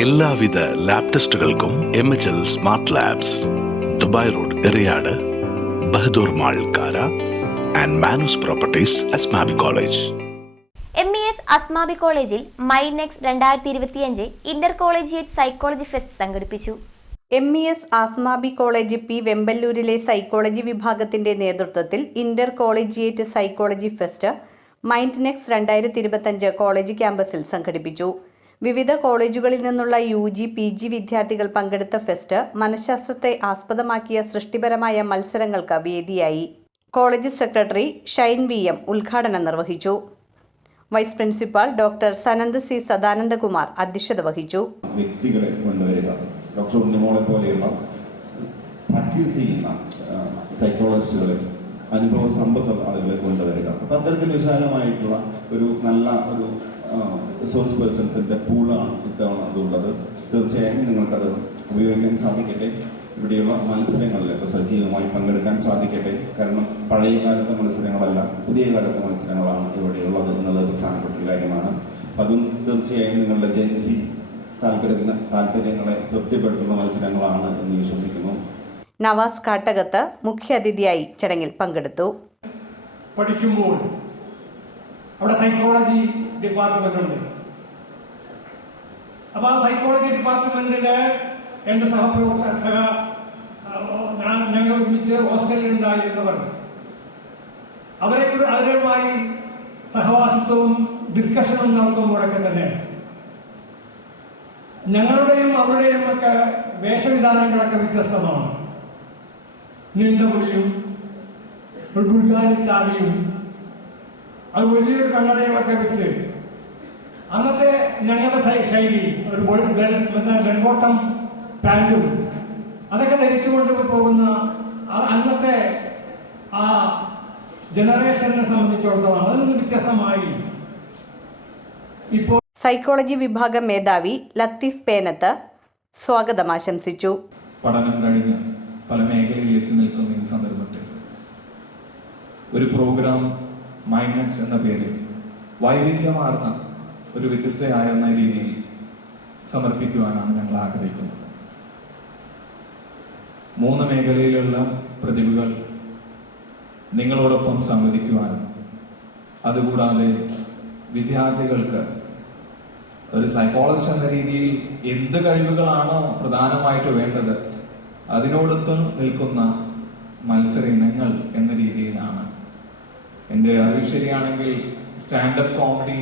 എല്ലാവിധ lab ടെസ്റ്റുകൾക്കും M H L smart labs Dubai road Eriyad Bahadur mall Kara and Manus properties Asmabi college M E S Asmabi കോളേജിൽ മൈനെക്സ് രണ്ടായിരത്തി ഇരുപത്തിയഞ്ച് inter collegiate psychology fest സംഘടിപ്പിച്ചു. M E S Asmabi college P വെമ്പല്ലൂരിലെ psychology വിഭാഗത്തിന്റെ നേതൃത്വത്തിൽ inter collegiate psychology fest mind nex രണ്ടായിരത്തി ഇരുപത്തഞ്ച് college ക്യാമ്പസിൽ സംഘടിപ്പിച്ചു. വിവിധ കോളേജുകളിൽ നിന്നുള്ള യു ജി പി ജി വിദ്യാർത്ഥികൾ പങ്കെടുത്ത ഫെസ്റ്റ് മനഃശാസ്ത്രത്തെ ആസ്പദമാക്കിയ സൃഷ്ടിപരമായ മത്സരങ്ങൾക്ക് വേദിയായി. College secretary Shine V M ഉദ്ഘാടനം നിർവഹിച്ചു. Vice principal doctor Sanand C. Sadanandakumar അധ്യക്ഷത വഹിച്ചു. വ്യക്തികളെ കൊണ്ടുവരിക. ഡോക്ടർ ഉണ്ണിമോളെ പോലെയുള്ള പ്രാക്ടീസ് ചെയ്യുന്ന സൈക്കോളജിസ്റ്റുകളെ അനുഭവ സമ്പത്തുള്ള ആളുകളെ കൊണ്ടുവരിക. അപ്പം അത്തരത്തിൽ വിശാലമായിട്ടുള്ള ഒരു നല്ല ഒരു റിസോഴ്സ് പേഴ്സൺസിന്റെ പൂളാണ് ഇത്തവണ അതുള്ളത് തീർച്ചയായും നിങ്ങൾക്കത് ഉപയോഗിക്കാൻ സാധിക്കട്ടെ. ഇവിടെയുള്ള മത്സരങ്ങളിൽ ഇപ്പോൾ സജീവമായി പങ്കെടുക്കാൻ സാധിക്കട്ടെ. കാരണം പഴയ കാലത്തെ മത്സരങ്ങളല്ല പുതിയ കാലത്തെ മത്സരങ്ങളാണ് ഇവിടെയുള്ളത് എന്നുള്ളത് പ്രധാനപ്പെട്ട കാര്യമാണ്. അതും തീർച്ചയായും നിങ്ങളുടെ ജനസി താല്പര്യത്തിന് താല്പര്യങ്ങളെ തൃപ്തിപ്പെടുത്തുന്ന മത്സരങ്ങളാണ് എന്ന് വിശ്വസിക്കുന്നു. നവാസ് കാട്ടകത്ത് മുഖ്യാതിഥിയായി ചടങ്ങിൽ പങ്കെടുത്തു. പഠിക്കുമ്പോൾ അവിടെ സൈക്കോളജി ഡിപ്പാർട്ട്മെന്റ് ഉണ്ട്. അപ്പൊ ആ സൈക്കോളജി ഡിപ്പാർട്ട്മെന്റിലെ എന്റെ സഹപ്രവർത്തക സഹ ഞങ്ങൾ ഒരുമിച്ച് ഹോസ്റ്റലിൽ ഉണ്ടായിരുന്നവർ അവരെ അവരുമായി സഹവാസിത്വവും ഡിസ്കഷനും നടത്തുമ്പോഴൊക്കെ തന്നെ ഞങ്ങളുടെയും അവരുടെയും ഒക്കെ വേഷവിധാനങ്ങളൊക്കെ വ്യത്യസ്തമാണ്. നീണ്ട മുടിയും ഒരു താടിയും അത് വലിയൊരു കണ്ണടയുമൊക്കെ വെച്ച് അന്നത്തെ ഞങ്ങളുടെ ശൈലി ഒരു വെൺകോട്ടം പാന്റും അതൊക്കെ ധരിച്ചുകൊണ്ട് പോകുന്ന അന്നത്തെ ആ ജനറേഷനെ സംബന്ധിച്ചിടത്തോളം അതിൽ നിന്ന് വ്യത്യസ്തമായി ഇപ്പോൾ സൈക്കോളജി വിഭാഗം മേധാവി ലത്തീഫ് പേനത്ത് സ്വാഗതം ആശംസിച്ചു. പഠനം കഴിഞ്ഞ് പല മേഖലയിൽ എത്തി നിൽക്കുന്ന ഈ സന്ദർഭത്തിൽ. ഒരു പ്രോഗ്രാം മൈനക്സ് എന്ന പേരിൽ വൈവിധ്യമാർന്ന ഒരു വ്യത്യസ്തയായിരുന്ന രീതിയിൽ സമർപ്പിക്കുവാനാണ് ഞങ്ങൾ ആഗ്രഹിക്കുന്നത്. മൂന്ന് മേഖലയിലുള്ള പ്രതിഭകൾ നിങ്ങളോടൊപ്പം സംവദിക്കുവാനും അതുകൂടാതെ വിദ്യാർത്ഥികൾക്ക് ഒരു സൈക്കോളജിസ്റ്റ് എന്ന രീതിയിൽ എന്ത് കഴിവുകളാണോ പ്രധാനമായിട്ട് വേണ്ടത് അതിനോടൊത്ത് നിൽക്കുന്ന മത്സര ഇനങ്ങൾ എന്ന രീതിയിലാണ്. എന്റെ അറിവ് ശരിയാണെങ്കിൽ സ്റ്റാൻഡപ്പ് കോമഡി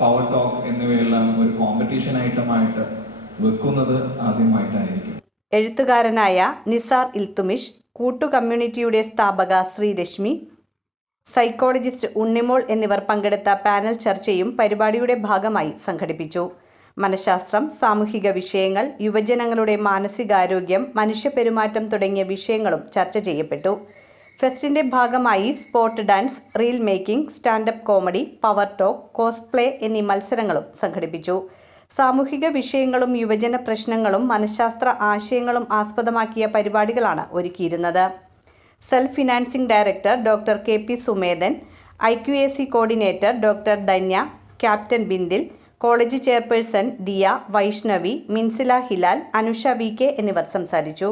പവർ ടോക്ക് എന്നിവയെല്ലാം ഒരു കോമ്പറ്റീഷൻ ഐറ്റമായിട്ട് വെക്കുന്നത് ആദ്യമായിട്ടായിരിക്കും. എഴുത്തുകാരനായ നിസാർ ഇൽത്തുമിഷ് കൂട്ടു കമ്മ്യൂണിറ്റിയുടെ സ്ഥാപക ശ്രീരശ്മി സൈക്കോളജിസ്റ്റ് ഉണ്ണിമോൾ എന്നിവർ പങ്കെടുത്ത പാനൽ ചർച്ചയും പരിപാടിയുടെ ഭാഗമായി സംഘടിപ്പിച്ചു. മനഃശാസ്ത്രം സാമൂഹിക വിഷയങ്ങൾ യുവജനങ്ങളുടെ മാനസികാരോഗ്യം മനുഷ്യപെരുമാറ്റം തുടങ്ങിയ വിഷയങ്ങളും ചർച്ച ചെയ്യപ്പെട്ടു. ഫെസ്റ്റിന്റെ ഭാഗമായി spot dance reel making stand up comedy power talk cosplay എന്നീ മത്സരങ്ങളും സംഘടിപ്പിച്ചു. സാമൂഹിക വിഷയങ്ങളും യുവജന പ്രശ്നങ്ങളും മനഃശാസ്ത്ര ആശയങ്ങളും ആസ്പദമാക്കിയ പരിപാടികളാണ് ഒരുക്കിയിരുന്നത്. Self financing director doctor K. P. Sumedhan I. Q. A. C. Coordinator doctor Dhanya captain Bindil college chairperson Diya Vaishnavi Minsila Hilal Anusha V K എന്നിവർ സംസാരിച്ചു.